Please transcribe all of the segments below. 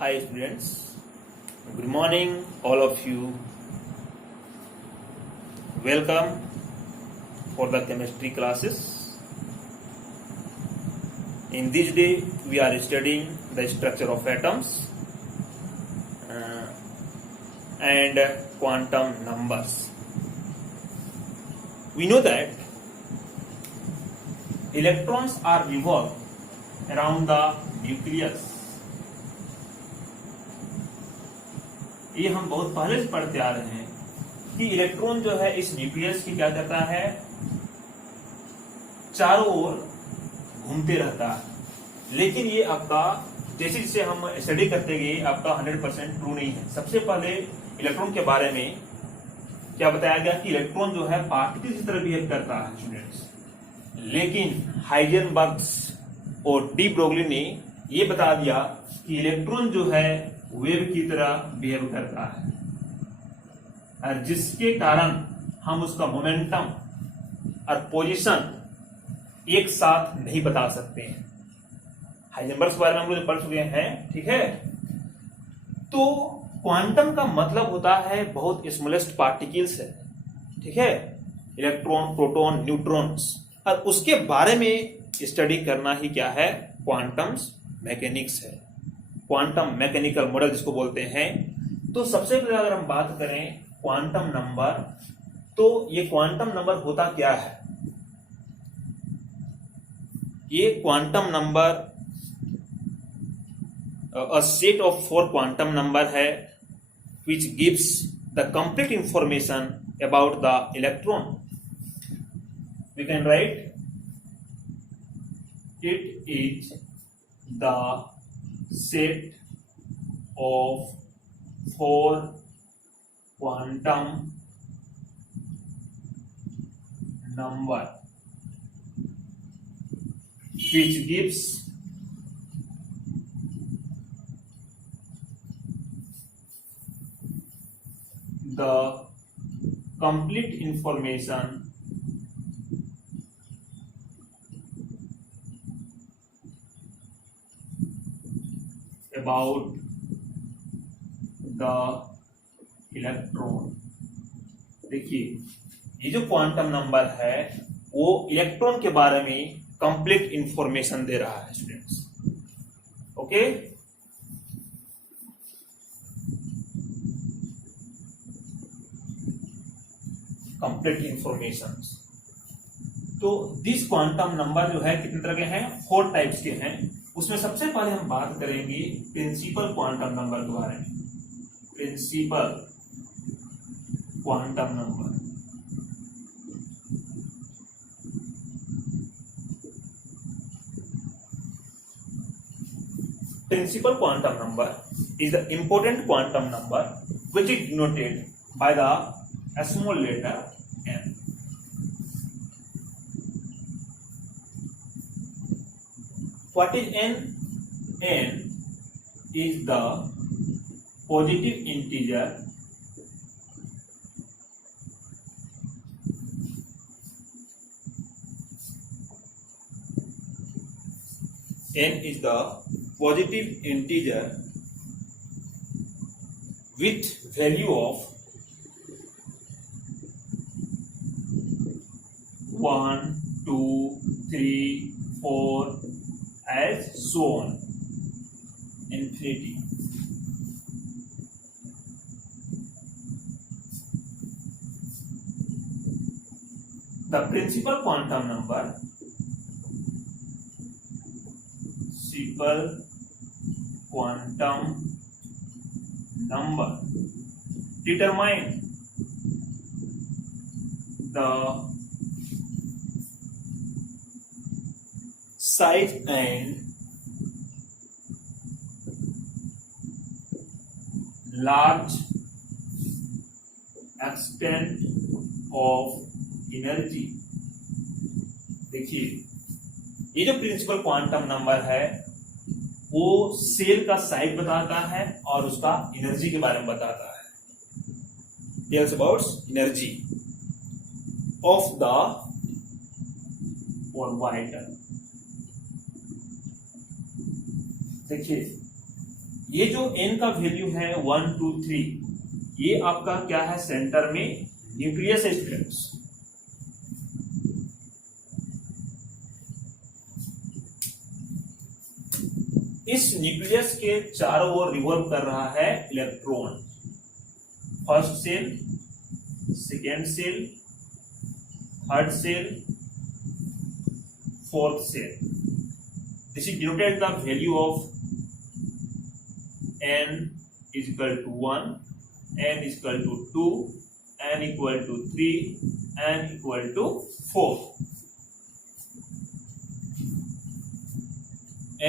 Hi students, good morning all of you. Welcome for the chemistry classes. In this day we are studying the structure of atoms and quantum numbers. We know that electrons are revolved around the nucleus. ये हम बहुत पहले से पढ़ते आ रहे हैं कि electron जो है इस न्यूक्लियस की क्या करता है, चारों ओर घूमते रहता है। लेकिन ये आपका जैसे जैसे हम स्टडी करते गए आपका 100% ट्रू नहीं है। सबसे पहले इलेक्ट्रॉन के बारे में क्या बताया गया कि इलेक्ट्रॉन जो है पार्टिकल की तरह बिहेव करता है स्टूडेंट्स। लेकिन हाइजेनबर्ग और डी ब्रोगली ने ये बता दिया कि इलेक्ट्रॉन जो है वेव की तरह बिहेव करता है, और जिसके कारण हम उसका मोमेंटम और पोजीशन एक साथ नहीं बता सकते हैं। हाइजेनबर्ग के बारे में हम लोग पढ़ चुके हैं, ठीक है। तो क्वांटम का मतलब होता है बहुत स्मॉलेस्ट पार्टिकल्स है, ठीक है, इलेक्ट्रॉन, प्रोटॉन, न्यूट्रॉन्स, और उसके बारे में स्टडी करना ही क्या है, क्वांटम मैकेनिक्स है, क्वांटम मैकेनिकल मॉडल जिसको बोलते हैं। तो सबसे पहले अगर हम बात करें क्वांटम नंबर, तो ये क्वांटम नंबर होता क्या है। ये quantum number a set of 4 quantum number है which gives the complete information about the electron. We can write it is the set of 4 quantum number which gives the complete information about the electron. देखिए ये जो quantum number है वो electron के बारे में complete information दे रहा है स्टूडेंट्स, ओके। Complete information. तो दिस क्वांटम नंबर जो है कितने तरह के हैं, 4 टाइप्स के हैं। उसमें सबसे पहले हम बात करेंगे प्रिंसिपल क्वांटम नंबर के बारे में। Principal quantum number, principal quantum number is the important quantum number which is denoted by the small letter n. What is n? N is the positive integer n is the positive integer with value of 1, 2, 3, 4 as so on infinity. The principal quantum number, principal quantum number determine the size and large extent of energy। देखिए ये जो principal quantum number है वो cell का size बताता है और उसका एनर्जी के बारे में बताता है। tells about energy of the orbital। देखिए ये जो n का वैल्यू है 1 2 3, ये आपका क्या है, सेंटर में न्यूक्लियस है स्टूडेंट्स। इस न्यूक्लियस के चारों ओर रिवॉल्व कर रहा है electron. First shell, second shell, third shell, fourth shell. This is denoted the value of n is equal to 1, n is equal to 2, n equal to 3, n equal to 4.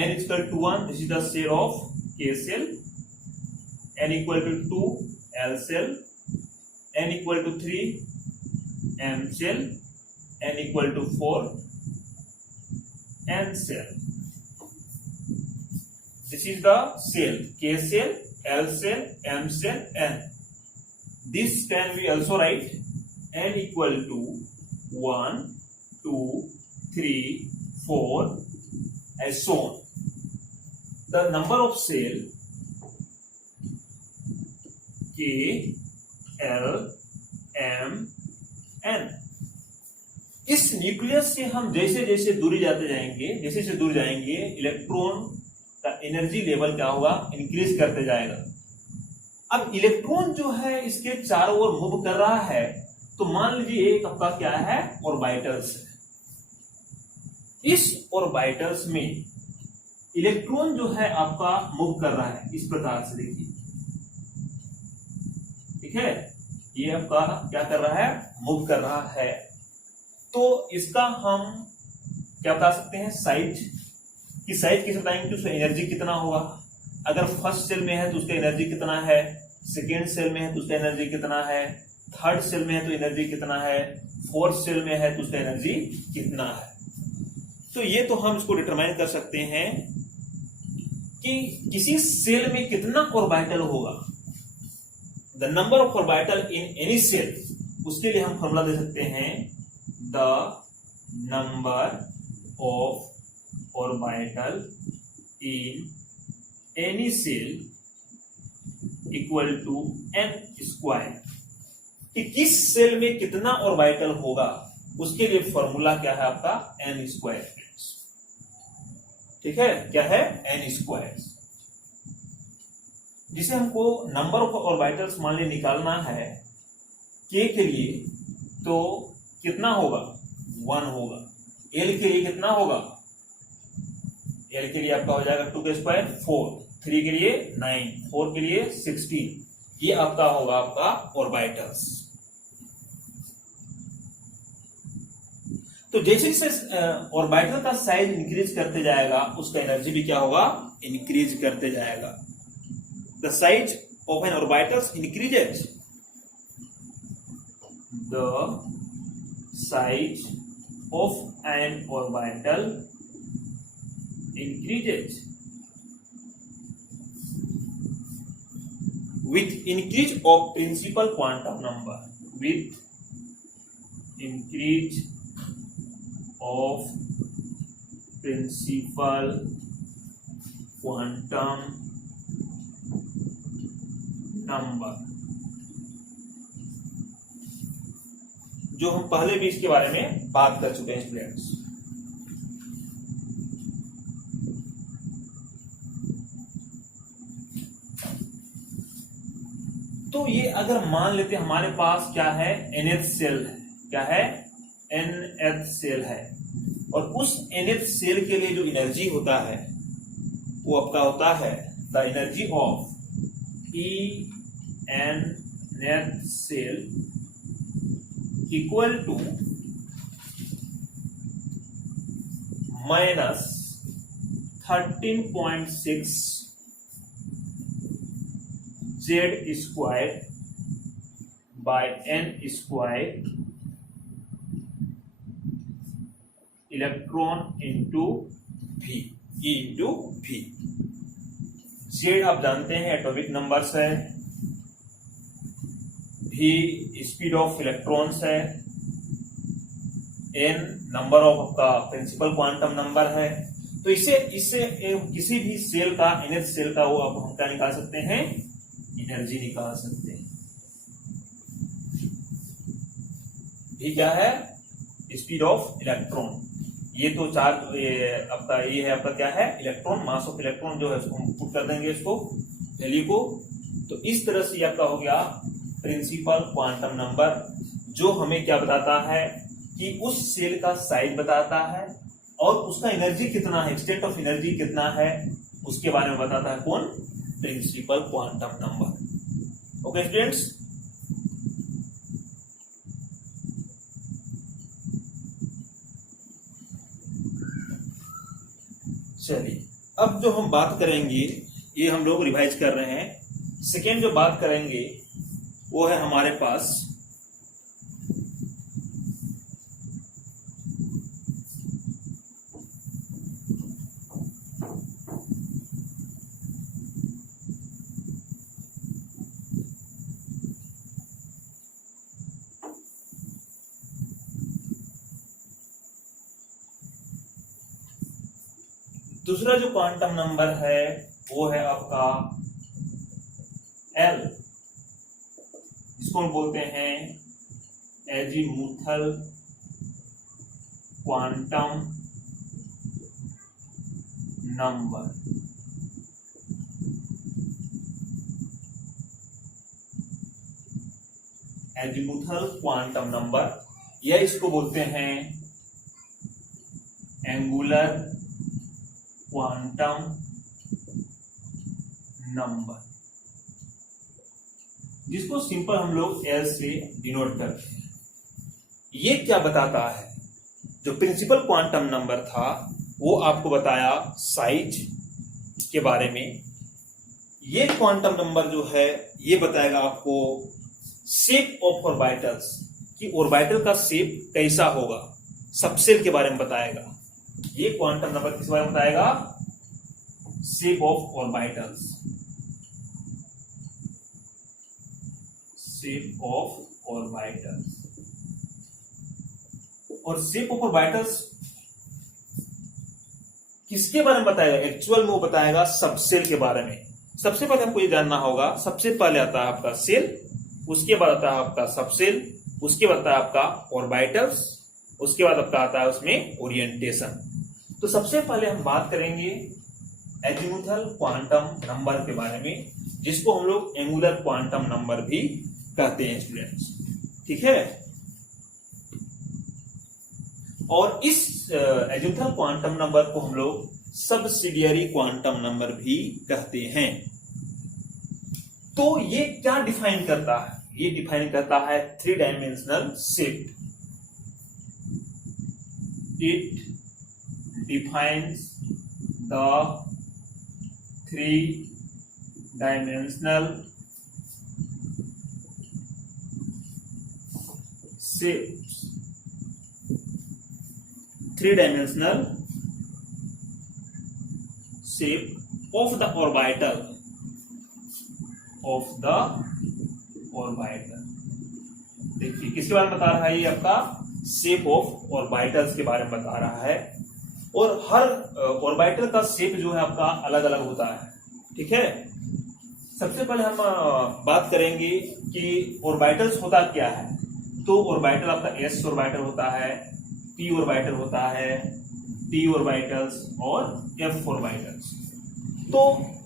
n is equal to 1, this is the cell of K cell. n equal to 2, L cell. n equal to 3, M cell. n equal to 4, N cell. This is the cell, K cell, L cell, M cell, N. This can be also write n equal to 1, 2, 3, 4, as so on. The number of cell K, L, M, N. इस nucleus से हम जैसे जैसे दूरी जाते जाएंगे, जैसे जैसे दूर जाएंगे, इलेक्ट्रॉन का एनर्जी लेवल क्या होगा, इंक्रीज करते जाएगा। अब इलेक्ट्रॉन जो है इसके चारों ओर मूव कर रहा है, तो मान लीजिए एक आपका क्या है, ऑर्बिटल्स है। इस ऑर्बिटल्स में इलेक्ट्रॉन जो है आपका मूव कर रहा है इस प्रकार से, देखिए, ठीक है, ये आपका क्या कर रहा है, मूव कर रहा है। तो इसका हम क्या बता सकते हैं, साइज की साइज कैसे बताएंगे कि उसका एनर्जी कितना होगा। अगर फर्स्ट सेल में है तो उसका एनर्जी कितना है, सेकेंड सेल में है तो उसका एनर्जी कितना है, थर्ड सेल में है तो एनर्जी कितना है, फोर्थ सेल में है तो उसका एनर्जी कितना है। तो ये तो हम इसको डिटरमाइन कर सकते हैं कि किसी सेल में कितना ऑर्बिटल होगा, the number of orbital in any shell. उसके लिए हम फॉर्मूला दे सकते हैं, the number of orbital in any cell equal to n square। कि किस सेल में कितना ऑर्बिटल होगा, उसके लिए फॉर्मूला क्या है आपका, n स्क्वायर। ठीक है, क्या है, n स्क्वायर, जिसे हमको नंबर ऑफ ऑर्बिटल्स मान ली निकालना है k के लिए, तो कितना होगा, 1 होगा। l के लिए कितना होगा, L के लिए आपका हो जाएगा 2 का स्क्वायर 4, 3 के लिए 9, 4 के लिए 16। ये आपका होगा आपका ऑर्बिटल्स। तो जैसे जैसे ऑर्बिटल का साइज इंक्रीज करते जाएगा, उसका एनर्जी भी क्या होगा, इंक्रीज करते जाएगा। The size of an orbitals increases, the size of an orbital increases with increase of principal quantum number, with increase of principal quantum number, जो हम पहले भी इसके बारे में बात कर चुके हैं स्टूडेंट्स। तो ये अगर मान लेते हैं हमारे पास क्या है, nth सेल है, क्या है, nth सेल है, और उस nth सेल के लिए जो एनर्जी होता है वो आपका होता है the energy of nth shell equal to minus 13.6 Z square by n square electron into v, E into v। Z आप जानते हैं एटॉमिक नंबर्स है, v स्पीड ऑफ इलेक्ट्रॉन्स है, n नंबर ऑफ आपका प्रिंसिपल क्वांटम नंबर है। तो इससे इससे किसी भी सेल का एनर्जी सेल का वो आप हम क्या निकाल सकते हैं, एनर्जी निकाल सकते हैं। ये क्या है, स्पीड ऑफ इलेक्ट्रॉन। ये तो चार्ज आपका ये है, आपका क्या है, इलेक्ट्रॉन, मास ऑफ इलेक्ट्रॉन जो है उसको हम पुट कर देंगे इसको वैल्यू को। तो इस तरह से आपका हो गया प्रिंसिपल क्वांटम नंबर, जो हमें क्या बताता है कि उस सेल का साइज बताता है और उसका एनर्जी कितना है, एक्सटेंट ऑफ एनर्जी कितना है, उसके बारे में बताता है कौन, principal quantum number. Okay students, चलिए अब जो हम बात करेंगे, ये हम लोग रिवाइज कर रहे हैं। सेकेंड जो बात करेंगे वो है हमारे पास दूसरा जो क्वांटम नंबर है वो है आपका एल, इसको हम बोलते हैं azimuthal quantum number. Azimuthal quantum number, या इसको बोलते हैं एंगुलर क्वांटम नंबर, जिसको सिंपल हम लोग एल से डिनोट करते हैं। ये क्या बताता है, जो प्रिंसिपल क्वांटम नंबर था वो आपको बताया साइज के बारे में। ये क्वांटम नंबर जो है ये बताएगा आपको शेप ऑफ ऑर्बिटल्स, कि ऑर्बिटल का शेप कैसा होगा, सबसेल के बारे में बताएगा। ये क्वांटम नंबर किस बारे में बताएगा, shape of orbitals, shape of orbitals. और शेप ऑफ ऑर्बिटल्स किसके बारे में बताएगा, एक्चुअल में वो बताएगा सबसेल के बारे में। सबसे पहले हमको ये जानना होगा, सबसे पहले आता है आपका सेल, उसके बाद आता है आपका सबसेल, उसके बाद आता है आपका ऑर्बिटल्स, उसके बाद आपका आता है उसमें ओरिएंटेशन। तो सबसे पहले हम बात करेंगे एजीमुथल क्वांटम नंबर के बारे में, जिसको हम लोग एंगुलर क्वांटम नंबर भी कहते हैं स्टूडेंट्स, ठीक है। और इस एजीमुथल क्वांटम नंबर को हम लोग सबसिडियरी क्वांटम नंबर भी कहते हैं। तो ये क्या डिफाइन करता है, ये डिफाइन करता है 3 dimensional shape. It defines the 3-dimensional shapes, 3-dimensional shape of the orbital, of the orbital। देखिए किसके बारे में बता रहा है, ये आपका शेप ऑफ ऑर्बिटल्स के बारे में बता रहा है। और हर ऑर्बिटल का शेप जो है आपका अलग अलग होता है, ठीक है। सबसे पहले हम बात करेंगे कि ऑर्बिटल्स होता क्या है। तो ऑर्बिटल आपका एस ऑर्बिटल होता है, पी ऑर्बिटल होता है, टी ऑर्बिटल्स और एफ ऑर्बिटल्स। तो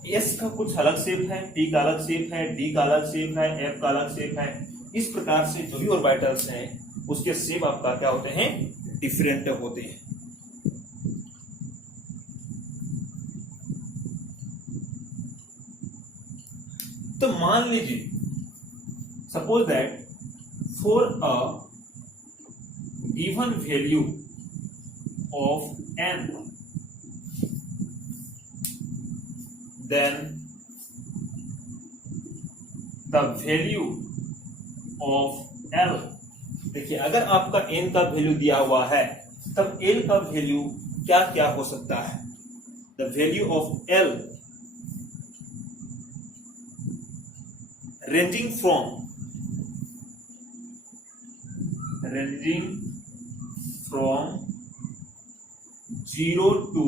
एस का कुछ अलग शेप है, टी का अलग शेप है, डी का अलग शेप है, एफ का अलग शेप है। इस प्रकार से जो भी ऑर्बिटल्स हैं उसके शेप आपका क्या होते हैं, डिफरेंट होते हैं। तो मान लीजिए, suppose that for a given value of n, then the value of l। देखिए अगर आपका n का वैल्यू दिया हुआ है तब l का वैल्यू क्या क्या हो सकता है। The value of l ranging from 0 to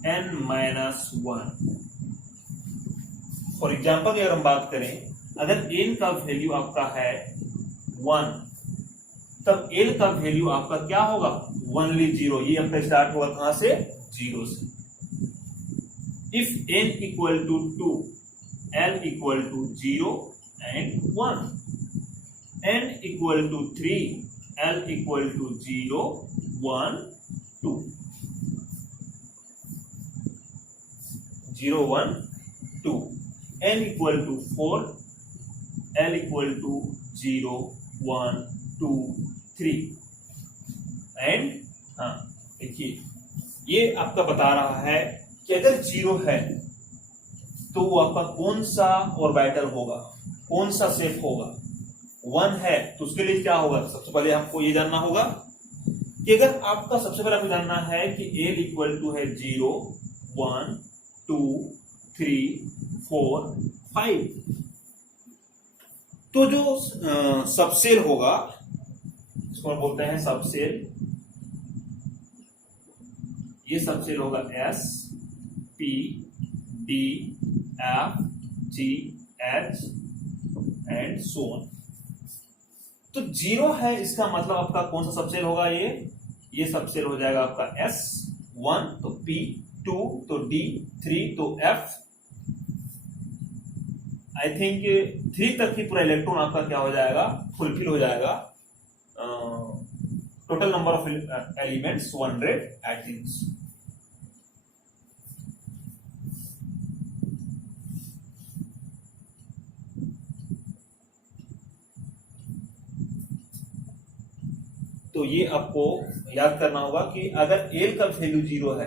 n minus 1। For example अगर हम बात करें, अगर n का वैल्यू आपका है 1, तब l का वैल्यू आपका क्या होगा, ओनली 0। ये आपका स्टार्ट होगा कहां से, 0 से। If n equal to 2, l equal to 0 and 1, n equal to 3, l equal to 0 1 2, 0 1 2, n equal to 4, l equal to 0 1 2 3 and, हाँ देखिए ये आपका बता रहा है कि अगर 0 है तो वो आपका कौन सा ऑर्बिटल होगा, कौन सा शेप होगा। 1 है तो उसके लिए क्या होगा, सबसे पहले हमको ये जानना होगा कि अगर आपका सबसे पहले आपको जानना है कि l इक्वल टू है 0 1 2 3 4 5, तो जो सबसेल होगा इसको हम बोलते हैं सबसेल। ये सबसेल होगा S P D F G H and so on. तो 0 है, इसका मतलब आपका कौन सा सबसेल होगा, ये सबसेल हो जाएगा आपका S, 1 तो P, 2 तो D, 3 तो F। आई थिंक 3 तक ही पूरा इलेक्ट्रॉन आपका क्या हो जाएगा, फुलफिल हो जाएगा। Total number of elements 118। तो ये आपको याद करना होगा कि अगर l का वैल्यू 0 है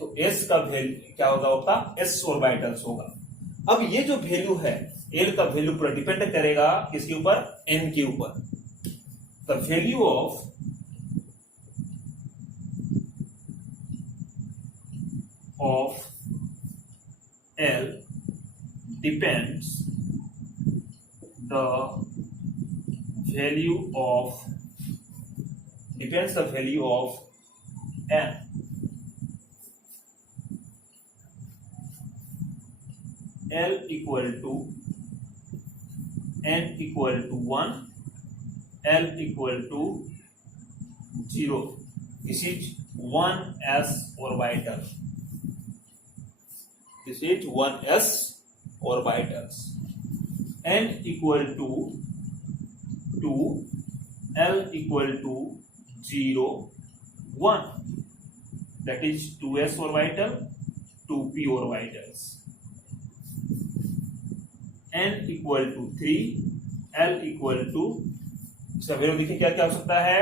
तो s का वैल्यू क्या होगा, आपका s ऑर्बिटल्स होगा। अब ये जो वैल्यू है l का वैल्यू पूरा डिपेंड करेगा किसके ऊपर, n के ऊपर। The value of l depends the value of n। l equal to n equal to 1, l equal to 0. This is 1s orbital. This is 1s orbitals. n equal to 2, l equal to 0 1, that is 2s orbital, 2p orbitals। n equal to 3, l equal to, इसका value देखिए क्या क्या हो सकता है,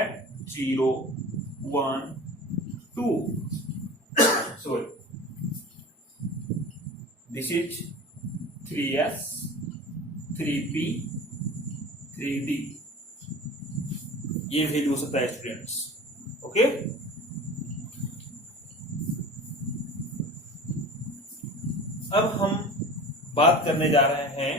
0 1 2 sorry, this is 3s 3p 3d, ये value हो सकता है स्टूडेंट्स। ओके, अब हम बात करने जा रहे हैं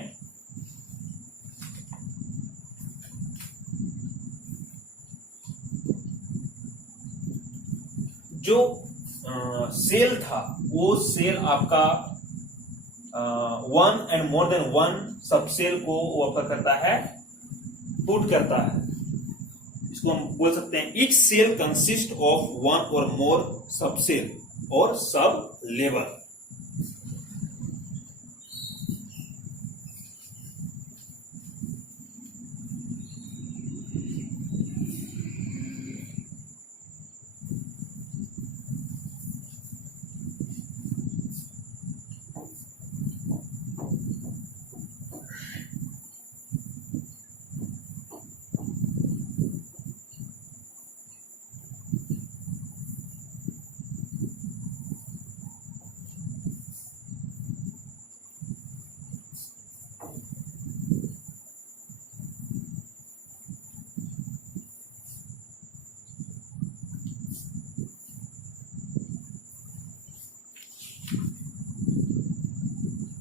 जो सेल था, वो सेल आपका 1 एंड मोर देन 1 सब सेल को वो आपका करता है, पुट करता है। इसको हम बोल सकते हैं ईच सेल कंसिस्ट ऑफ 1 और मोर सब सेल और सब लेवल।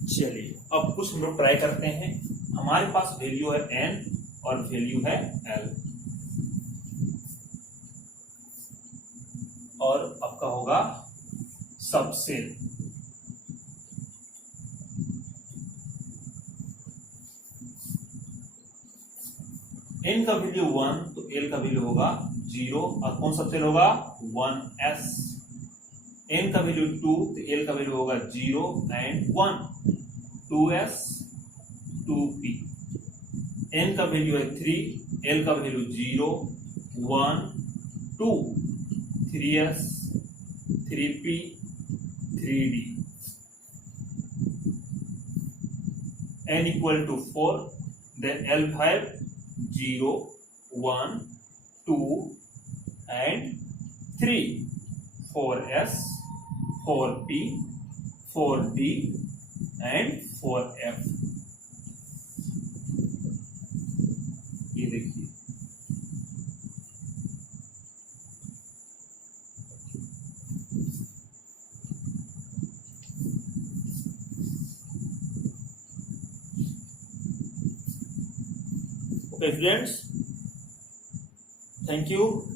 चलिए अब कुछ हम लोग ट्राई करते हैं। हमारे पास वैल्यू है n और वैल्यू है l, और आपका होगा सबसेल। n का वैल्यू 1 तो l का वैल्यू होगा 0 और कौन सबसेल होगा 1s। n का वैल्यू 2 तो l का वैल्यू होगा 0 एंड 1 2s 2p। n का वैल्यू है 3 l का value 0 1 2 3s 3p 3d। n equal to 4 then l5 0 1 2 and 3 4s 4p 4d and 4f। ये देखिए okay friends, thank you।